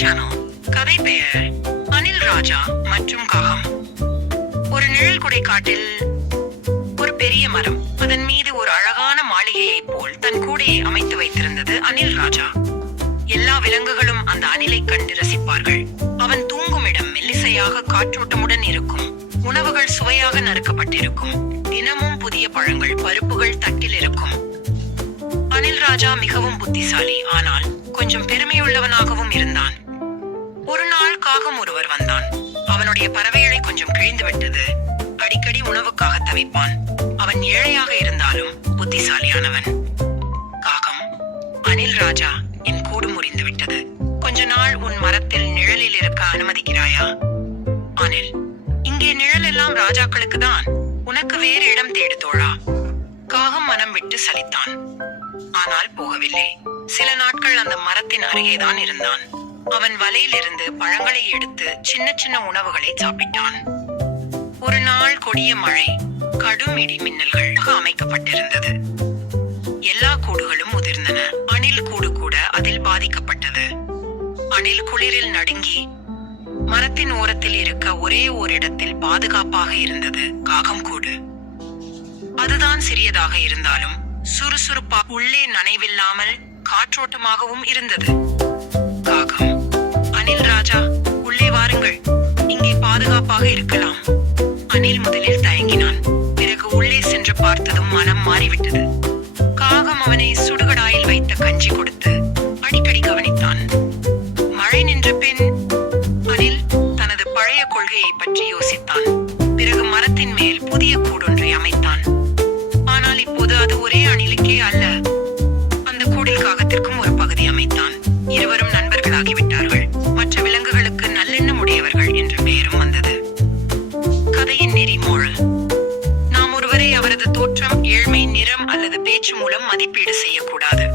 Channel. கதை பெயர் அனில் ராஜா மற்றும் காகம். ஒரு நிழல் குடை காட்டில் ஒரு பெரிய மரம், அதன் மீது ஒரு அழகான மாளிகையை போல் தன் கூடையை அமைத்து வைத்திருந்தது அனில் ராஜா. எல்லா விலங்குகளும் அந்த அணிலை கண்டு ரசிப்பார்கள். அவன் தூங்கும் இடம் மெல்லிசையாக காற்றோட்டமுடன் இருக்கும். உணவுகள் சுவையாக நறுக்கப்பட்டிருக்கும். தினமும் புதிய பழங்கள் பருப்புகள் தட்டில் இருக்கும். அனில் ராஜா மிகவும் புத்திசாலி, ஆனால் கொஞ்சம் பெருமையுள்ளவனாகவும் இருந்தான். ஒரு நாள் காகம் ஒருவர் வந்தான். அவனுடைய பறவைகளை கொஞ்சம் கிழிந்து விட்டது. அடிக்கடி உணவுக்காக தவிப்பான். அவன் ஏழையாக இருந்தாலும் புத்திசாலியானவன். காகம், அனில் ராஜா, என் கூடு முறிந்து விட்டது. கொஞ்ச நாள் உன் மரத்தில் நிழலில் இருக்க அனுமதிக்கிறாயா? அனில், இங்கே நிழல் எல்லாம் ராஜாக்களுக்கு தான். உனக்கு வேறு இடம் தேடு தோழா. காகம் மனம் விட்டு சலித்தான். ஆனால் போகவில்லை. சில நாட்கள் அந்த மரத்தின் அருகேதான் இருந்தான். அவன் வலையிலிருந்து பழங்களை எடுத்து சின்ன சின்ன உணவுகளை சாப்பிட்டான். ஒரு நாள் கொடிய மழை, கடும் இடி மின்னல்கள் அமைக்கப்பட்டிருந்தது. எல்லா கூடுகளும் உதிர்ந்தன. அணில் கூடு கூட அதில் பாதிக்கப்பட்டது. அணில் குளிரில் நடுங்கி மரத்தின் ஓரத்தில் இருக்க ஒரே ஓரிடத்தில் பாதுகாப்பாக இருந்தது காகம் கூடு. அதுதான் சிறியதாக இருந்தாலும் சுறுசுறுப்பா, உள்ளே நனைவில்லாமல் காற்றோட்டமாகவும் இருந்தது. காகம், அனில் ராஜா, உள்ளே வாருங்கள், இங்கே பாதுகாப்பாக இருக்கலாம். அனில் முதலில் தயங்கினான். பிறகு உள்ளே சென்று பார்த்ததும் மனம் மாறிவிட்டது. காகம் அவனை சுடுகடாயில் வைத்த கஞ்சி கொடுத்து அடிக்கடி கவனித்தான். மழை நின்ற பின் அனில் தனது பழைய கொள்கையை பற்றி யோசித்தான். பிறகு மரத்தின் மேல் புதிய கூடொன்றை அமைத்தான். ஆனால் இப்போது அது ஒரே அணிலுக்கே அல்ல. அந்த கூடில் காகத்திற்கும் ஒரு பகுதி அமைத்தான். இருவரும் நண்பர்களாகிவிட்டார்கள். மற்ற விலங்குகளுக்கு நல்லெண்ணம் உடையவர்கள் என்ற பெயரும் வந்தது. கதையின் நெறி மோரல்: நாம் ஒருவரை அவரது தோற்றம், ஏழ்மை, நிறம் அல்லது பேச்சு மூலம் மதிப்பீடு செய்யக்கூடாது.